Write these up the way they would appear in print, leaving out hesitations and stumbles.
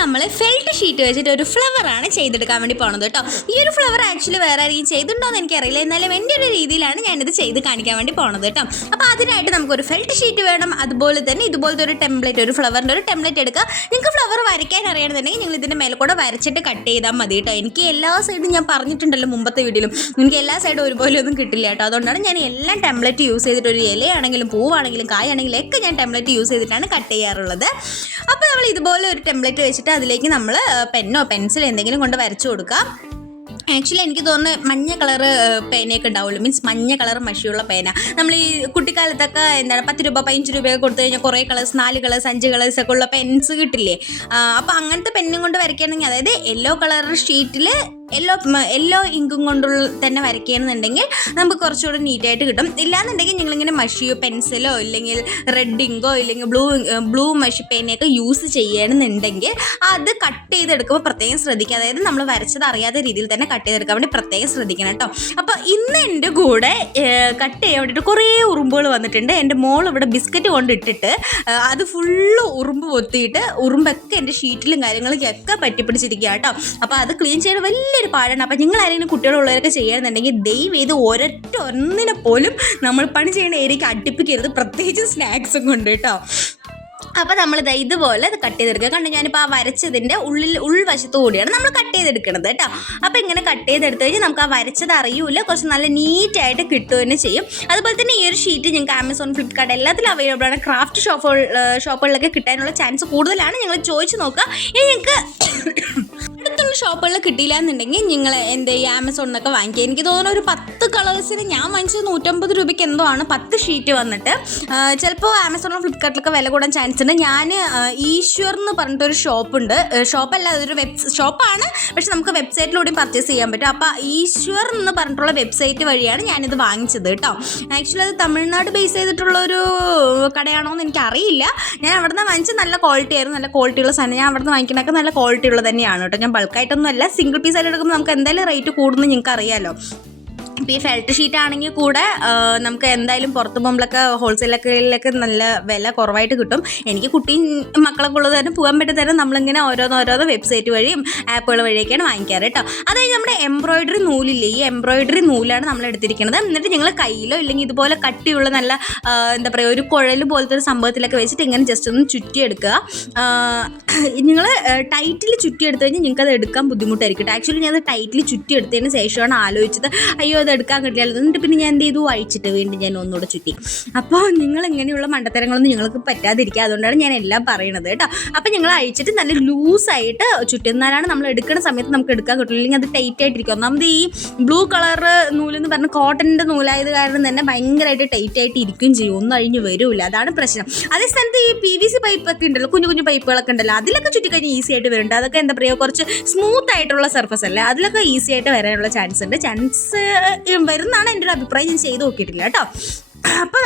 നമ്മൾ felt sheet വെച്ചിട്ട് ഒരു ഫ്ലവറാണ് ചെയ്തെടുക്കാൻ വേണ്ടി പോകുന്നത് കേട്ടോ. ഈ ഒരു ഫ്ലവർ ആക്ച്വലി വേറെ ആരെങ്കിലും ചെയ്തിട്ടുണ്ടോ എന്ന് എനിക്കറിയില്ല, എന്നാലും എൻ്റെ ഒരു രീതിയിലാണ് ഞാനിത് ചെയ്ത് കാണിക്കാൻ വേണ്ടി പോകുന്നത് കേട്ടോ. അപ്പോൾ അതിനായിട്ട് നമുക്കൊരു ഫെൽറ്റ് ഷീറ്റ് വേണം. അതുപോലെ തന്നെ ഇതുപോലത്തെ ഒരു ടെംപ്ലേറ്റ്, ഒരു ഫ്ലവറിൻ്റെ ഒരു ടെംപ്ലേറ്റ് എടുക്കുക. നിങ്ങൾക്ക് ഫ്ലവർ വരയ്ക്കാൻ അറിയണമെന്നുണ്ടെങ്കിൽ നിങ്ങൾ ഇതിൻ്റെ മേലെ കൂടെ വരച്ചിട്ട് കട്ട് ചെയ്താൽ മതി കേട്ടോ. എനിക്ക് എല്ലാ സൈഡും ഞാൻ പറഞ്ഞിട്ടുണ്ടല്ലോ മുമ്പത്തെ വീഡിയോയിലും, എനിക്ക് എല്ലാ സൈഡും ഒരുപോലെ ഒന്നും കിട്ടില്ല കേട്ടോ. അതുകൊണ്ടാണ് ഞാൻ എല്ലാം ടെംപ്ലേറ്റ് യൂസ് ചെയ്തിട്ട്, ഒരു ഇലയാണെങ്കിലും പൂവാണെങ്കിലും കായാണെങ്കിലും ഒക്കെ ഞാൻ ടെംപ്ലേറ്റ് യൂസ് ചെയ്തിട്ടാണ് കട്ട് ചെയ്യാറുള്ളത്. അപ്പോൾ നമ്മൾ ഇതുപോലെ ഒരു ടെംപ്ലേറ്റ് വെച്ചിട്ട് അതിലേക്ക് നമ്മൾ പെന്നോ പെൻസിലോ എന്തെങ്കിലും കൊണ്ട് വരച്ചു കൊടുക്കാം. ആക്ച്വലി എനിക്ക് തോന്നുന്നു മഞ്ഞ കളർ പേനയൊക്കെ ഉണ്ടാവുള്ളൂ, മീൻസ് മഞ്ഞ കളർ മഷിയുള്ള പേന. നമ്മൾ ഈ കുട്ടിക്കാലത്തൊക്കെ എന്താണ് 10 രൂപ 15 രൂപയൊക്കെ കൊടുത്തു കഴിഞ്ഞാൽ കുറേ കളേഴ്സ്, 4 കളേഴ്സ് 5 കളേഴ്സ് ഒക്കെ ഉള്ള പെൻസ് കിട്ടില്ലേ. അപ്പോൾ അങ്ങനത്തെ പെന്നും കൊണ്ട് വരയ്ക്കുകയാണെങ്കിൽ, അതായത് യെല്ലോ കളർ ഷീറ്റിൽ യെല്ലോ ഇങ്കും കൊണ്ടുള്ള തന്നെ വരയ്ക്കുകയാണെന്നുണ്ടെങ്കിൽ നമുക്ക് കുറച്ചുകൂടി നീറ്റായിട്ട് കിട്ടും. ഇല്ലാന്നുണ്ടെങ്കിൽ നിങ്ങളിങ്ങനെ മഷിയോ പെൻസിലോ ഇല്ലെങ്കിൽ റെഡ് ഇങ്കോ ഇല്ലെങ്കിൽ ബ്ലൂ മഷി പേനയൊക്കെ യൂസ് ചെയ്യണമെന്നുണ്ടെങ്കിൽ അത് കട്ട് ചെയ്തെടുക്കുമ്പോൾ പ്രത്യേകം ശ്രദ്ധിക്കുക. അതായത് നമ്മൾ വരച്ചത് അറിയാത്ത രീതിയിൽ തന്നെ കട്ട് ചെയ്തെടുക്കാൻ വേണ്ടി പ്രത്യേകം ശ്രദ്ധിക്കണം കേട്ടോ. അപ്പോൾ ഇന്ന് എൻ്റെ കൂടെ കട്ട് ചെയ്യാൻ വേണ്ടിയിട്ട് കുറേ ഉറുമ്പുകൾ വന്നിട്ടുണ്ട്. എൻ്റെ മോൾ ഇവിടെ ബിസ്ക്കറ്റ് കൊണ്ടിട്ടിട്ട് അത് ഫുള്ള് ഉറുമ്പ് പൊത്തിയിട്ട് ഉറുമ്പൊക്കെ എൻ്റെ ഷീറ്റിലും കാര്യങ്ങളൊക്കെ പറ്റിപ്പിടിച്ചിരിക്കുക കേട്ടോ. അപ്പോൾ അത് ക്ലീൻ ചെയ്യാൻ വലിയൊരു പാടാണ്. അപ്പം നിങ്ങൾ ആരെങ്കിലും കുട്ടികളുള്ളവരൊക്കെ ചെയ്യുന്നുണ്ടെങ്കിൽ ദയവ് ചെയ്ത് ഒന്നിനെ പോലും നമ്മൾ പണി ചെയ്യുന്ന ഏരിയയ്ക്ക് അടുപ്പിക്കരുത്, പ്രത്യേകിച്ച് സ്നാക്സും കൊണ്ട് കേട്ടോ. അപ്പോൾ നമ്മളിത് ഇതുപോലെ കട്ട് ചെയ്തെടുക്കുക. കണ്ടു, ഞാനിപ്പോൾ ആ വരച്ചതിൻ്റെ ഉൾവശത്തു കൂടിയാണ് നമ്മൾ കട്ട് ചെയ്തെടുക്കുന്നത് കേട്ടോ. അപ്പോൾ ഇങ്ങനെ കട്ട് ചെയ്തെടുത്ത് കഴിഞ്ഞാൽ നമുക്ക് ആ വരച്ചത് അറിയൂല, കുറച്ച് നല്ല നീറ്റായിട്ട് കിട്ടുകയും ചെയ്യും. അതുപോലെ തന്നെ ഈ ഒരു ഷീറ്റ് ഞങ്ങൾക്ക് ആമസോൺ, ഫ്ലിപ്കാർട്ട് എല്ലാത്തിലും അവൈലബിൾ ആണ്. ക്രാഫ്റ്റ് ഷോപ്പുകളിലൊക്കെ കിട്ടാനുള്ള ചാൻസ് കൂടുതലാണ്. നിങ്ങൾ ചോദിച്ച് നോക്കുക. ഇനി നിങ്ങൾക്ക് അടുത്തുള്ള ഷോപ്പുകളിൽ കിട്ടിയില്ല എന്നുണ്ടെങ്കിൽ നിങ്ങൾ എന്ത് ചെയ്യുക, ആമസോണിനൊക്കെ വാങ്ങിക്കുക. എനിക്ക് തോന്നുന്നു ഒരു 10 കളേഴ്സിന് ഞാൻ വാങ്ങിച്ചത് 150 രൂപയ്ക്ക് എന്തോ ആണ് 10 ഷീറ്റ് വന്നിട്ട്. ചിലപ്പോൾ ആമസോണിലും ഫ്ലിപ്കാർട്ടിലൊക്കെ വില കൂടാൻ ചാൻസ് ഉണ്ട്. ഞാൻ ഈശ്വർ എന്ന് പറഞ്ഞിട്ടൊരു ഷോപ്പുണ്ട്, ഷോപ്പല്ല അതൊരു ഷോപ്പാണ്, പക്ഷെ നമുക്ക് വെബ്സൈറ്റിലൂടെയും പർച്ചേസ് ചെയ്യാൻ പറ്റും. അപ്പോൾ ഈശ്വർ എന്ന് പറഞ്ഞിട്ടുള്ള വെബ്സൈറ്റ് വഴിയാണ് ഞാനിത് വാങ്ങിച്ചത് കേട്ടോ. ആക്ച്വലി അത് തമിഴ്നാട് ബേസ് ചെയ്തിട്ടുള്ളൊരു കടയാണോ എന്ന് എനിക്കറിയില്ല. ഞാൻ അവിടെ നിന്ന് വാങ്ങിച്ച് നല്ല ക്വാളിറ്റി ആയിരുന്നു, നല്ല ക്വാളിറ്റിയുള്ള സാധനം. ഞാൻ അവിടെ നിന്ന് വാങ്ങിക്കണൊക്കെ നല്ല ക്വാളിറ്റി ഉള്ളത് തന്നെയാണ് കേട്ടോ. ഞാൻ ബൾക്കായിട്ടൊന്നും അല്ല, സിംഗിൾ പീസ് ആയിട്ട് എടുക്കുമ്പോൾ നമുക്ക് എന്തായാലും റേറ്റ് കൂടുന്നു, നിങ്ങൾക്ക് അറിയാമല്ലോ. ഇപ്പോൾ ഈ ഫെൽറ്റ് ഷീറ്റ് ആണെങ്കിൽ കൂടെ നമുക്ക് എന്തായാലും പുറത്ത് പോകുമ്പോഴൊക്കെ ഹോൾസെയിലൊക്കെ നല്ല വില കുറവായിട്ട് കിട്ടും. എനിക്ക് കുട്ടിയും മക്കളൊക്കെ ഉള്ളത് തന്നെ പോകാൻ പറ്റുന്ന തരം നമ്മളിങ്ങനെ ഓരോന്നോരോന്ന് വെബ്സൈറ്റ് വഴിയും ആപ്പുകൾ വഴിയൊക്കെയാണ് വാങ്ങിക്കാറ് കേട്ടോ. അതായത് നമ്മുടെ എംബ്രോയിഡറി നൂലില്ലേ, ഈ എംബ്രോയിഡറി നൂലാണ് നമ്മൾ എടുത്തിരിക്കുന്നത്. എന്നിട്ട് നിങ്ങൾ കയ്യിലോ ഇല്ലെങ്കിൽ ഇതുപോലെ കട്ടിയുള്ള നല്ല എന്താ പറയുക ഒരു കുഴൽ പോലത്തെ ഒരു സംഭവത്തിലൊക്കെ വെച്ചിട്ട് ഇങ്ങനെ ജസ്റ്റ് ഒന്ന് ചുറ്റിയെടുക്കുക. നിങ്ങൾ ടൈറ്റിൽ ചുറ്റിയെടുത്ത് കഴിഞ്ഞാൽ നിങ്ങൾക്ക് അത് എടുക്കാൻ ബുദ്ധിമുട്ടായിരിക്കും. ആക്ച്വലി ഞാൻ അത് ടൈറ്റിൽ ചുറ്റിയെടുത്തതിന് ശേഷമാണ് ആലോചിച്ചത് അയ്യോ അത് എടുക്കാൻ കിട്ടിയാലോ. എന്നിട്ട് പിന്നെ ഞാൻ എന്ത് ചെയ്തു, അഴിച്ചിട്ട് വീണ്ടും ഞാൻ ഒന്നുകൂടെ ചുറ്റി. അപ്പോൾ നിങ്ങൾ ഇങ്ങനെയുള്ള മണ്ടത്തരങ്ങളൊന്നും നിങ്ങൾക്ക് പറ്റാതിരിക്കുക, അതുകൊണ്ടാണ് ഞാൻ എല്ലാം പറയണത് കേട്ടോ. അപ്പോൾ നിങ്ങൾ അഴിച്ചിട്ട് നല്ല ലൂസായിട്ട് ചുറ്റുന്നാലാണ് നമ്മൾ എടുക്കുന്ന സമയത്ത് നമുക്ക് എടുക്കാൻ കിട്ടില്ല, ഇല്ലെങ്കിൽ അത് ടൈറ്റ് ആയിട്ടിരിക്കും. ഒന്നാമത് ഈ ബ്ലൂ കളർ നൂലെന്ന് പറഞ്ഞാൽ കോട്ടൻ്റെ നൂലായത് കാരണം തന്നെ ഭയങ്കരമായിട്ട് ടൈറ്റ് ആയിട്ട് ഇരിക്കുകയും ചെയ്യും, ഒന്നും അഴിഞ്ഞ് വരില്ല, അതാണ് പ്രശ്നം. അതേ സ്ഥാനത്ത് ഈ PVC പൈപ്പൊക്കെ ഉണ്ടല്ലോ, കുഞ്ഞു കുഞ്ഞു പൈപ്പുകളൊക്കെ ഉണ്ടല്ലോ, അതിലൊക്കെ ചുറ്റിക്കഴിഞ്ഞാൽ ഈസി ആയിട്ട് വരുന്നുണ്ട്. അതൊക്കെ എന്താ പറയുക കുറച്ച് സ്മൂത്ത് ആയിട്ടുള്ള സർഫസ് അല്ലേ, അതിലൊക്കെ ഈസി ആയിട്ട് വരാനുള്ള ചാൻസ് ഉണ്ട്. വരുന്നതാണ് എൻ്റെ ഒരു അഭിപ്രായം, ഞാൻ ചെയ്ത് നോക്കിയിട്ടില്ല കേട്ടോ. അപ്പോൾ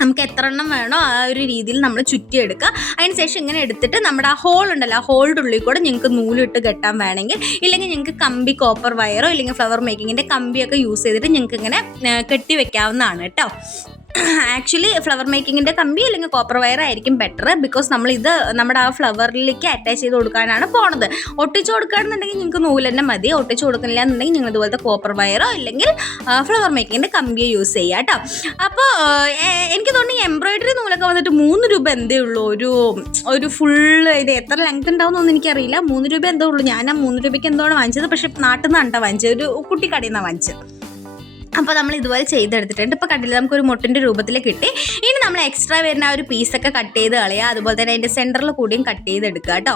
നമുക്ക് എത്ര എണ്ണം വേണോ ആ ഒരു രീതിയിൽ നമ്മൾ ചുറ്റിയെടുക്കുക. അതിന് ശേഷം ഇങ്ങനെ എടുത്തിട്ട് നമ്മുടെ ആ ഹോൾ ഉണ്ടല്ലോ, ആ ഹോളിൻ്റെ ഉള്ളിൽ കൂടെ നിങ്ങൾക്ക് നൂലിട്ട് കെട്ടാൻ വേണമെങ്കിൽ, ഇല്ലെങ്കിൽ നിങ്ങൾക്ക് കമ്പി കോപ്പർ വയറോ ഇല്ലെങ്കിൽ ഫ്ലവർ മേക്കിങ്ങിൻ്റെ കമ്പിയൊക്കെ യൂസ് ചെയ്തിട്ട് നിങ്ങൾക്ക് ഇങ്ങനെ കെട്ടി വെക്കാവുന്നതാണ് കേട്ടോ. ആക്ച്വലി ഫ്ലവർ മേക്കിങ്ങിൻ്റെ കമ്പി അല്ലെങ്കിൽ കോപ്പർ വയർ ആയിരിക്കും ബെറ്റർ, ബിക്കോസ് നമ്മളിത് നമ്മുടെ ആ ഫ്ലവറിലേക്ക് അറ്റാച്ച് ചെയ്ത് കൊടുക്കാനാണ് പോണത്. ഒട്ടിച്ച് കൊടുക്കുകയാണെന്നുണ്ടെങ്കിൽ നിങ്ങൾക്ക് നൂല് തന്നെ മതി. ഒട്ടിച്ച് കൊടുക്കുന്നില്ല എന്നുണ്ടെങ്കിൽ നിങ്ങൾ ഇതുപോലത്തെ കോപ്പർ വയറോ ഇല്ലെങ്കിൽ ഫ്ലവർ മേക്കിങ്ങിൻ്റെ കമ്പിയോ യൂസ് ചെയ്യുക കേട്ടോ. അപ്പോൾ എനിക്ക് തോന്നുന്നു എംബ്രോയിഡറി നൂലൊക്കെ വന്നിട്ട് 3 രൂപ എന്തേ ഉള്ളൂ ഒരു ഫുള്ള്. ഇത് എത്ര ലെങ്ത് ഉണ്ടാവുമെന്നൊന്നും എനിക്കറിയില്ല, 3 രൂപ എന്തോ ഉള്ളൂ. ഞാൻ ആ 3 രൂപയ്ക്ക് എന്തോണ് വാങ്ങിച്ചത്, പക്ഷേ നാട്ടിൽ നിന്നാണ് കേട്ടോ വാങ്ങിച്ചത്, ഒരു കുട്ടിക്കടയിൽ നിന്നാണ് വാങ്ങിച്ചത്. അപ്പോൾ നമ്മൾ ഇതുപോലെ ചെയ്തെടുത്തിട്ടുണ്ട്. ഇപ്പോൾ കണ്ടില്ല, നമുക്കൊരു മുട്ടിൻ്റെ രൂപത്തിൽ കിട്ടി. ഇനി നമ്മൾ എക്സ്ട്രാ വരുന്ന ആ ഒരു പീസൊക്കെ കട്ട് ചെയ്ത് കളയുക. അതുപോലെ തന്നെ അതിൻ്റെ സെൻറ്ററിൽ കൂടിയും കട്ട് ചെയ്തെടുക്കുക കേട്ടോ.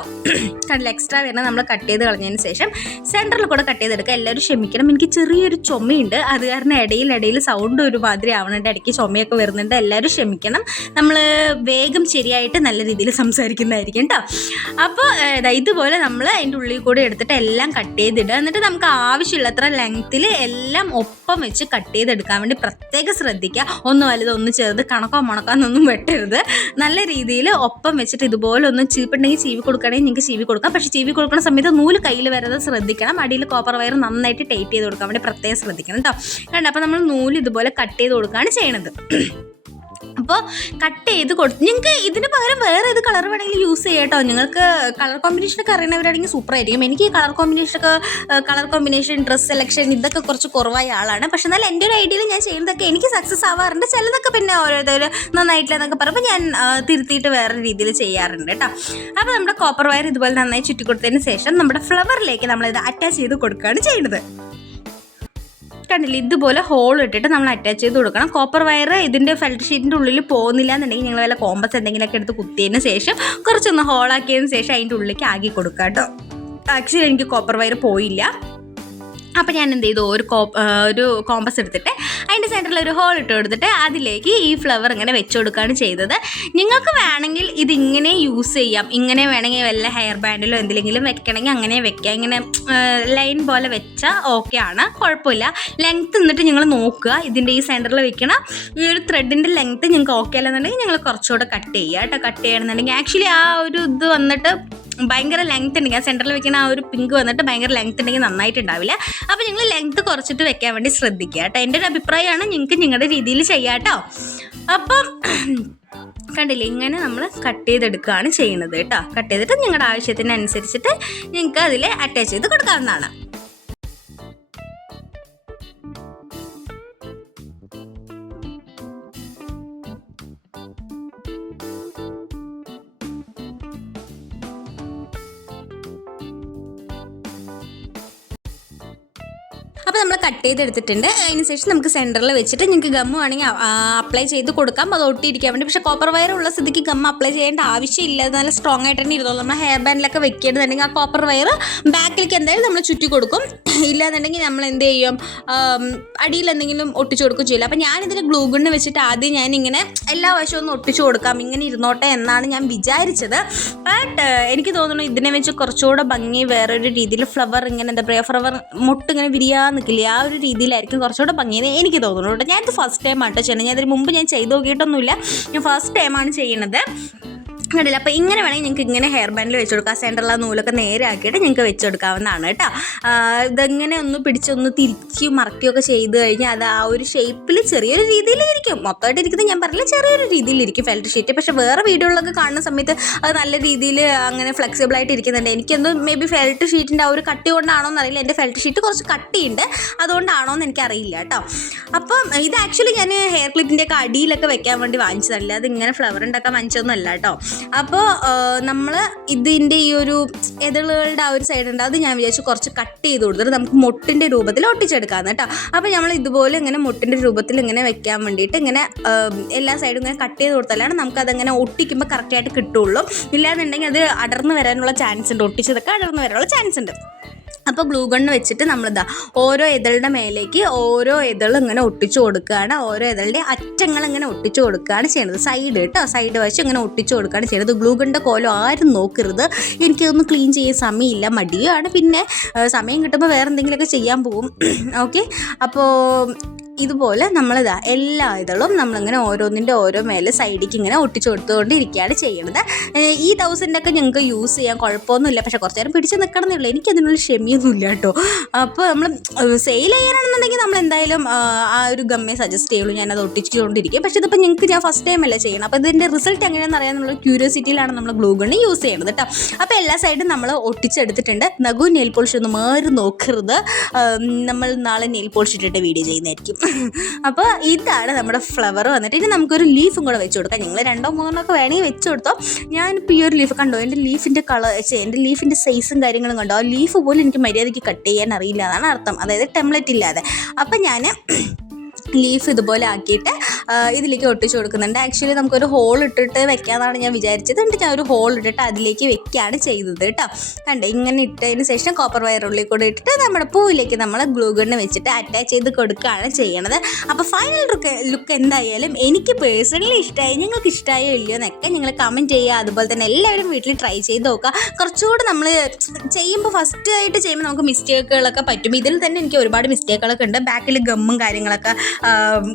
കണ്ടില്ല, എക്സ്ട്രാ വരുന്ന നമ്മൾ കട്ട് ചെയ്ത് കളഞ്ഞതിന് ശേഷം സെൻറ്ററിൽ കൂടെ കട്ട് ചെയ്തെടുക്കുക. എല്ലാവരും ക്ഷമിക്കണം, എനിക്ക് ചെറിയൊരു ചുമയുണ്ട്, അത് കാരണം ഇടയിൽ സൗണ്ട് ഒരു മാതിരി ആവണുണ്ട്, ഇടയ്ക്ക് ചുമയൊക്കെ വരുന്നുണ്ട്. എല്ലാവരും ക്ഷമിക്കണം, നമ്മൾ വേഗം ശരിയായിട്ട് നല്ല രീതിയിൽ സംസാരിക്കുന്നതായിരിക്കും കേട്ടോ. അപ്പോൾ ഇതുപോലെ നമ്മൾ അതിൻ്റെ ഉള്ളിൽ കൂടെ എടുത്തിട്ട് എല്ലാം കട്ട് ചെയ്തിടുക. എന്നിട്ട് നമുക്ക് ആവശ്യമുള്ളത്ര ലെങ്ത്തിൽ എല്ലാം ഒപ്പം വെച്ച് കട്ട് ചെയ്തെടുക്കാൻ വേണ്ടി പ്രത്യേകം ശ്രദ്ധിക്കുക. ഒന്ന് വലുത് ഒന്ന് ചെറുത് കണക്കോ മുണക്കാന്നൊന്നും വെട്ടരുത്. നല്ല രീതിയിൽ ഒപ്പം വെച്ചിട്ട് ഇതുപോലെ ഒന്ന് ചീപ്പുണ്ടെങ്കിൽ ചീവി കൊടുക്കുകയാണെങ്കിൽ നിങ്ങൾക്ക് ചീവി കൊടുക്കാം. പക്ഷേ ചീവി കൊടുക്കുന്ന സമയത്ത് നൂല് കയ്യിൽ വരാതെ ശ്രദ്ധിക്കണം. അടിയിൽ കോപ്പർ വയർ നന്നായിട്ട് ടൈറ്റ് ചെയ്ത് കൊടുക്കാൻ വേണ്ടി പ്രത്യേകം ശ്രദ്ധിക്കണം കേട്ടോ. കണ്ടോ, അപ്പോൾ നമ്മൾ നൂല് ഇതുപോലെ കട്ട് ചെയ്ത് കൊടുക്കുകയാണ് ചെയ്യണത്. അപ്പോൾ കട്ട് ചെയ്ത് നിങ്ങൾക്ക് ഇതിന് പകരം വേറെ ഏത് കളർ വേണമെങ്കിലും യൂസ് ചെയ്യാം കേട്ടോ. നിങ്ങൾക്ക് കളർ കോമ്പിനേഷനൊക്കെ അറിയണവരാണെങ്കിൽ സൂപ്പറായിരിക്കും. എനിക്ക് കളർ കോമ്പിനേഷൻ ഡ്രസ്സ് സെലക്ഷൻ ഇതൊക്കെ കുറച്ച് കുറവായ ആളാണ്. പക്ഷെ എന്നാൽ എൻ്റെ ഒരു ഐഡിയയിൽ ഞാൻ ചെയ്യുന്നതൊക്കെ എനിക്ക് സക്സസ് ആവാറുണ്ട്. ചിലതൊക്കെ പിന്നെ ഓരോരുത്തർ നന്നായിട്ടില്ല എന്നൊക്കെ പറയുമ്പോൾ ഞാൻ തിരുത്തിയിട്ട് വേറെ രീതിയിൽ ചെയ്യാറുണ്ട് കേട്ടോ. അപ്പോൾ നമ്മുടെ കോപ്പർ വയർ ഇതുപോലെ നന്നായി ചുറ്റി കൊടുത്തതിന് ശേഷം നമ്മുടെ ഫ്ലവറിലേക്ക് നമ്മളിത് അറ്റാച്ച് ചെയ്ത് കൊടുക്കുകയാണ് ചെയ്യുന്നത്. കണ്ടില്ല, ഇതുപോലെ ഹോൾ ഇട്ടിട്ട് നമ്മൾ അറ്റാച്ച് ചെയ്ത് കൊടുക്കണം. കോപ്പർ വയർ ഇതിൻ്റെ ഫെൽറ്റ് ഷീറ്റിൻ്റെ ഉള്ളിൽ പോകുന്നില്ല എന്നുണ്ടെങ്കിൽ നിങ്ങൾ വല്ല കോമ്പസ് എന്തെങ്കിലുമൊക്കെ എടുത്ത് കുത്തിയതിന് ശേഷം കുറച്ചൊന്ന് ഹോളാക്കിയതിന് ശേഷം അതിൻ്റെ ഉള്ളിലേക്ക് ആക്കി കൊടുക്കുക കേട്ടോ. ആക്ച്വലി എനിക്ക് കോപ്പർ വയർ പോയില്ല. അപ്പോൾ ഞാൻ എന്ത് ചെയ്തു, ഒരു കോമ്പസ് എടുത്തിട്ട് അതിൻ്റെ സെൻറ്ററിൽ ഒരു ഹോൾ ഇട്ട് കൊടുത്തിട്ട് അതിലേക്ക് ഈ ഫ്ലവർ ഇങ്ങനെ വെച്ച് കൊടുക്കുകയാണ് ചെയ്തത്. നിങ്ങൾക്ക് വേണമെങ്കിൽ ഇതിങ്ങനെ യൂസ് ചെയ്യാം. ഇങ്ങനെ വേണമെങ്കിൽ വല്ല ഹെയർ ബാൻഡിലോ എന്തെങ്കിലും വെക്കണമെങ്കിൽ അങ്ങനെ വെക്കാം. ഇങ്ങനെ ലൈൻ പോലെ വെച്ചാൽ ഓക്കെ ആണ്, കുഴപ്പമില്ല. ലെങ്ത്ത് എന്നിട്ട് നിങ്ങൾ നോക്കുക. ഇതിൻ്റെ ഈ സെൻറ്ററിൽ വെക്കണം ഈ ഒരു ത്രെഡിൻ്റെ ലെങ്ത്ത് നിങ്ങൾക്ക് ഓക്കെ അല്ലെന്നുണ്ടെങ്കിൽ നിങ്ങൾ കുറച്ചുകൂടെ കട്ട് ചെയ്യുക കേട്ടോ. കട്ട് ചെയ്യണമെന്നുണ്ടെങ്കിൽ ആക്ച്വലി ആ ഒരു ഇത് വന്നിട്ട് ഭയങ്കര ലെങ്ത്ത് ഉണ്ടെങ്കിൽ ആ സെൻറ്ററിൽ വെക്കുന്ന ആ ഒരു പിങ്ക് വന്നിട്ട് ഭയങ്കര ലെങ്ത്ത് ഉണ്ടെങ്കിൽ നന്നായിട്ടുണ്ടാവില്ല. അപ്പോൾ നിങ്ങൾ ലെങ്ത്ത് കുറച്ചിട്ട് വെക്കാൻ വേണ്ടി ശ്രദ്ധിക്കുക കേട്ടോ. എൻ്റെ ഒരു അഭിപ്രായമാണ്. നിങ്ങൾക്ക് നിങ്ങളുടെ രീതിയിൽ ചെയ്യാം കേട്ടോ. അപ്പം കണ്ടില്ലേ, ഇങ്ങനെ നമ്മൾ കട്ട് ചെയ്തെടുക്കുകയാണ് ചെയ്യുന്നത് കേട്ടോ. കട്ട് ചെയ്തിട്ട് നിങ്ങളുടെ ആവശ്യത്തിനനുസരിച്ചിട്ട് നിങ്ങൾക്ക് അതിൽ അറ്റാച്ച് ചെയ്ത് കൊടുക്കാവുന്നതാണ്. അപ്പോൾ നമ്മൾ കട്ട് ചെയ്തെടുത്തിട്ടുണ്ട്. അതിന് ശേഷം നമുക്ക് സെൻറ്ററിൽ വെച്ചിട്ട് നിങ്ങൾക്ക് ഗമ്മ് വേണമെങ്കിൽ അപ്ലൈ ചെയ്ത് കൊടുക്കാം, അത് ഒട്ടിയിരിക്കാൻ വേണ്ടി. പക്ഷേ കോപ്പർ വയർ ഉള്ള സ്ഥിതിക്ക് ഗമ്മ് അപ്ലൈ ചെയ്യേണ്ട ആവശ്യമില്ല. നല്ല സ്ട്രോങ് ആയിട്ട് തന്നെ ഇരുന്നോളൂ. നമ്മൾ ഹെയർ ബാൻഡിലൊക്കെ വെക്കുകയാണെന്നുണ്ടെങ്കിൽ ആ കോപ്പർ വയർ ബാക്കിലേക്ക് എന്തായാലും നമ്മൾ ചുറ്റി കൊടുക്കും. ഇല്ലാന്നുണ്ടെങ്കിൽ നമ്മൾ എന്ത് ചെയ്യും, അടിയിൽ എന്തെങ്കിലും ഒട്ടിച്ചു കൊടുക്കുകയും ചെയ്യില്ല. അപ്പോൾ ഞാനിതിന് ഗ്ലൂ ഗണ്ണ് വെച്ചിട്ട് ആദ്യം ഞാനിങ്ങനെ എല്ലാ വശവും ഒന്ന് ഒട്ടിച്ചു കൊടുക്കാം, ഇങ്ങനെ ഇരുന്നോട്ടെ എന്നാണ് ഞാൻ വിചാരിച്ചത്. ബട്ട് എനിക്ക് തോന്നുന്നു ഇതിനെ വെച്ച് കുറച്ചുകൂടെ ഭംഗി വേറൊരു രീതിയിൽ ഫ്ലവർ ഇങ്ങനെ എന്താ പറയുക, ഫ്ലവർ മുട്ട് ഇങ്ങനെ വിരിയാൻ നിൽക്കില്ല, ആ ഒരു രീതിയിലായിരിക്കും കുറച്ചുകൂടെ ഭംഗിയെന്ന് എനിക്ക് തോന്നുന്നു കേട്ടോ. ഞാനിത് ഫസ്റ്റ് ടൈമാണ് കേട്ടോ ചെയ്യുന്നത്. ഞാൻ ഇതിന് മുമ്പ് ഞാൻ ചെയ്ത് നോക്കിയിട്ടൊന്നുമില്ല. ഞാൻ ഫസ്റ്റ് ടൈമാണ് ചെയ്യുന്നത്. കണ്ടില്ല. അപ്പോൾ ഇങ്ങനെ വേണമെങ്കിൽ നിങ്ങൾക്ക് ഇങ്ങനെ ഹെയർ ബാൻഡിൽ വെച്ച് കൊടുക്കാം. സെൻറ്ററിലെ നൂലൊക്കെ നേരെ ആക്കിയിട്ട് നിങ്ങൾക്ക് വെച്ച് കൊടുക്കാവുന്നതാണ് കേട്ടോ. ഇതെങ്ങനെ ഒന്ന് പിടിച്ചൊന്ന് തിരിച്ച് മറക്കുകയൊക്കെ ചെയ്ത് കഴിഞ്ഞാൽ അത് ആ ഒരു ഷേപ്പിൽ ചെറിയൊരു രീതിയിലിരിക്കും. മൊത്തമായിട്ട് ഇരിക്കുന്നത് ഞാൻ പറഞ്ഞില്ല, ചെറിയൊരു രീതിയിലിരിക്കും ഫെൽറ്റ് ഷീറ്റ്. പക്ഷേ വേറെ വീഡിയോകളിലൊക്കെ കാണുന്ന സമയത്ത് അത് നല്ല രീതിയിൽ അങ്ങനെ ഫ്ലെക്സിബിളായിട്ട് ഇരിക്കുന്നുണ്ട്. എനിക്കൊന്ന് മേ ബി ഫെൽറ്റ് ഷീറ്റിൻ്റെ ആ ഒരു കട്ടി കൊണ്ടാണോ എന്നറിയില്ല. എൻ്റെ ഫെൽറ്റ് ഷീറ്റ് കുറച്ച് കട്ടിയുണ്ട്, അതുകൊണ്ടാണോ എന്ന് എനിക്കറിയില്ല കേട്ടോ. അപ്പം ഇത് ആക്ച്വലി ഞാൻ ഹെയർ ക്ലിപ്പിൻ്റെയൊക്കെ അടിയിലൊക്കെ വെക്കാൻ വേണ്ടി വാങ്ങിച്ചതല്ല. അത് ഇങ്ങനെ ഫ്ലവർ ഉണ്ടാക്കാൻ വാങ്ങിച്ചതൊന്നും അല്ല കേട്ടോ. അപ്പോൾ നമ്മൾ ഇതിൻ്റെ ഈ ഒരു എതളുകളുടെ ആ ഒരു സൈഡ് ഉണ്ട്, അത് ഞാൻ വിചാരിച്ചു കുറച്ച് കട്ട് ചെയ്ത് കൊടുത്തിട്ട് നമുക്ക് മുട്ടിൻ്റെ രൂപത്തിൽ ഒട്ടിച്ചെടുക്കാമെന്ന് കേട്ടോ. അപ്പോൾ നമ്മൾ ഇതുപോലെ ഇങ്ങനെ മുട്ടിൻ്റെ രൂപത്തിൽ ഇങ്ങനെ വെക്കാൻ വേണ്ടിയിട്ട് ഇങ്ങനെ എല്ലാ സൈഡും ഇങ്ങനെ കട്ട് ചെയ്ത് കൊടുത്താലാണ് നമുക്കതങ്ങനെ ഒട്ടിക്കുമ്പോൾ കറക്റ്റായിട്ട് കിട്ടുള്ളൂ. ഇല്ലാന്നുണ്ടെങ്കിൽ അത് അടർന്ന് വരാനുള്ള ചാൻസ് ഉണ്ട്, ഒട്ടിച്ചതൊക്കെ അടർന്ന് വരാനുള്ള ചാൻസ് ഉണ്ട്. അപ്പോൾ ഗ്ലൂ ഗണ്ണ് വെച്ചിട്ട് നമ്മളിതാ ഓരോ എതളുടെ മേലേക്ക് ഓരോ എതളും ഇങ്ങനെ ഒട്ടിച്ചു കൊടുക്കുകയാണ്. ഓരോ എതളുടെ അറ്റങ്ങൾ ഇങ്ങനെ ഒട്ടിച്ചു കൊടുക്കുകയാണ് ചെയ്യുന്നത്. സൈഡ് കേട്ടോ, സൈഡ് വശം ഇങ്ങനെ ഒട്ടിച്ചു കൊടുക്കുകയാണ് ചെയ്യുന്നത്. ഗ്ലൂ ഗണ്ണിൻ്റെ കോലം ആരും നോക്കരുത്. എനിക്കൊന്നും ക്ലീൻ ചെയ്യാൻ സമയമില്ല, മടിയാണ്. പിന്നെ സമയം കിട്ടുമ്പോൾ വേറെ എന്തെങ്കിലുമൊക്കെ ചെയ്യാൻ പോകും. ഓക്കെ, അപ്പോൾ ഇതുപോലെ നമ്മളിതാ എല്ലാ ഇതളും നമ്മളിങ്ങനെ ഓരോന്നിൻ്റെ ഓരോ മേലെ സൈഡിലേക്ക് ഇങ്ങനെ ഒട്ടിച്ചു കൊടുത്തുകൊണ്ടിരിക്കുകയാണ് ചെയ്യുന്നത്. ഈ 1000 ഞങ്ങൾക്ക് യൂസ് ചെയ്യാൻ കുഴപ്പമൊന്നുമില്ല. പക്ഷേ കുറച്ച് നേരം പിടിച്ച് നിൽക്കണമെന്നുള്ളൂ. എനിക്കതിനുള്ള ക്ഷമയൊന്നുമില്ല കേട്ടോ. അപ്പോൾ നമ്മൾ സെയിൽ ചെയ്യാനാണെന്നുണ്ടെങ്കിൽ നമ്മൾ എന്തായാലും ആ ഒരു ഗമ്മയെ സജസ്റ്റ് ചെയ്യുള്ളൂ. ഞാനത് ഒട്ടിച്ചുകൊണ്ടിരിക്കും. പക്ഷേ ഇതിപ്പോൾ നിങ്ങൾക്ക് ഞാൻ ഫസ്റ്റ് ടൈം അല്ല ചെയ്യണം. അപ്പോൾ ഇതിൻ്റെ റിസൾട്ട് എങ്ങനെയാണെന്ന് അറിയാമെന്നുള്ള ക്യൂരിയോസിറ്റിയിലാണ് നമ്മൾ ഗ്ലൂ ഗണ്ണ് യൂസ് ചെയ്യുന്നത് കേട്ടോ. അപ്പോൾ എല്ലാ സൈഡും നമ്മൾ ഒട്ടിച്ചെടുത്തിട്ടുണ്ട്. നഖു നെയിൽ പോളിഷ് ഒന്നും ആരും നോക്കരുത്. നമ്മൾ നാളെ നെയിൽ പോളിഷ് ഇട്ടിട്ട് വീഡിയോ ചെയ്യുന്നതായിരിക്കും. അപ്പോൾ ഇതാണ് നമ്മുടെ ഫ്ലവർ വന്നിട്ട്. ഇനി നമുക്കൊരു ലീഫും കൂടെ വെച്ച് കൊടുക്കാം. നിങ്ങൾ 2 or 3 ഒക്കെ വേണമെങ്കിൽ വെച്ച് കൊടുത്തോ. ഞാനിപ്പോൾ ഈ ഒരു ലീഫ് കണ്ടോ, എൻ്റെ ലീഫിൻ്റെ എൻ്റെ ലീഫിൻ്റെ സൈസും കാര്യങ്ങളും കണ്ടോ. ആ ലീഫ് പോലും എനിക്ക് മര്യാദയ്ക്ക് കട്ട് ചെയ്യാൻ അറിയില്ല എന്നാണ് അർത്ഥം, അതായത് ടെംപ്ലേറ്റ് ഇല്ലാതെ. അപ്പം ഞാൻ ലീഫ് ഇതുപോലെ ആക്കിയിട്ട് ഇതിലേക്ക് ഒട്ടിച്ചു കൊടുക്കുന്നുണ്ട്. ആക്ച്വലി നമുക്കൊരു ഹോൾ ഇട്ടിട്ട് വെക്കാമെന്നാണ് ഞാൻ വിചാരിച്ചത്. എന്നിട്ട് ഞാൻ ഒരു ഹോൾ ഇട്ടിട്ട് അതിലേക്ക് വെക്കുകയാണ് ചെയ്തത് കേട്ടോ. കണ്ടേ, ഇങ്ങനെ ഇട്ടതിന് ശേഷം കോപ്പർ വയർ ഉള്ളിൽ കൂടെ ഇട്ടിട്ട് നമ്മുടെ പൂവിലേക്ക് നമ്മൾ ഗ്ലൂ ഗണ്ണ് വെച്ചിട്ട് അറ്റാച്ച് ചെയ്ത് കൊടുക്കുകയാണ് ചെയ്യണത്. അപ്പോൾ ഫൈനൽ ലുക്ക് എന്തായാലും എനിക്ക് പേഴ്സണലി ഇഷ്ടമായി. നിങ്ങൾക്ക് ഇഷ്ടമായോ ഇല്ലയോ എന്നൊക്കെ നിങ്ങൾ കമൻറ്റ് ചെയ്യുക. അതുപോലെ തന്നെ എല്ലാവരും വീട്ടിൽ ട്രൈ ചെയ്ത് നോക്കുക. കുറച്ചുകൂടെ നമ്മൾ ചെയ്യുമ്പോൾ ഫസ്റ്റ് ആയിട്ട് ചെയ്യുമ്പോൾ നമുക്ക് മിസ്റ്റേക്കുകളൊക്കെ പറ്റും. ഇതിൽ തന്നെ എനിക്ക് ഒരുപാട് മിസ്റ്റേക്കുകളൊക്കെ ഉണ്ട്. ബാക്കിൽ ഗമ്മും കാര്യങ്ങളൊക്കെ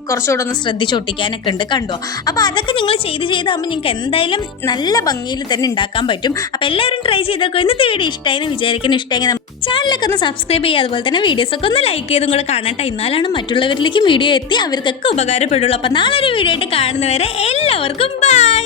കുറച്ചുകൂടെ ഒന്ന് ശ്രദ്ധിച്ച് ഒട്ടിക്കാനൊക്കെ ഉണ്ട്, കണ്ടോ? അപ്പോൾ അതൊക്കെ നിങ്ങൾ ചെയ്താകുമ്പോൾ നിങ്ങൾക്ക് എന്തായാലും നല്ല ഭംഗിയിൽ തന്നെ ഉണ്ടാക്കാൻ പറ്റും. അപ്പോൾ എല്ലാവരും ട്രൈ ചെയ്തൊക്കെ ഇന്നത്തെ വീഡിയോ ഇഷ്ടമായെന്ന് വിചാരിക്കുന്നു. ഇഷ്ടമെങ്കിൽ ചാനലൊക്കെ ഒന്ന് സബ്സ്ക്രൈബ് ചെയ്യുക, അതുപോലെ തന്നെ വീഡിയോസൊക്കെ ഒന്ന് ലൈക്ക് ചെയ്തും കൂടെ കാണട്ടെ. എന്നാലാണ് മറ്റുള്ളവരിലേക്കും വീഡിയോ എത്തി അവർക്കൊക്കെ ഉപകാരപ്പെടുള്ളൂ. അപ്പോൾ നാളെ ഒരു വീഡിയോ ആയിട്ട് കാണുന്നവരെ എല്ലാവർക്കും ബൈ.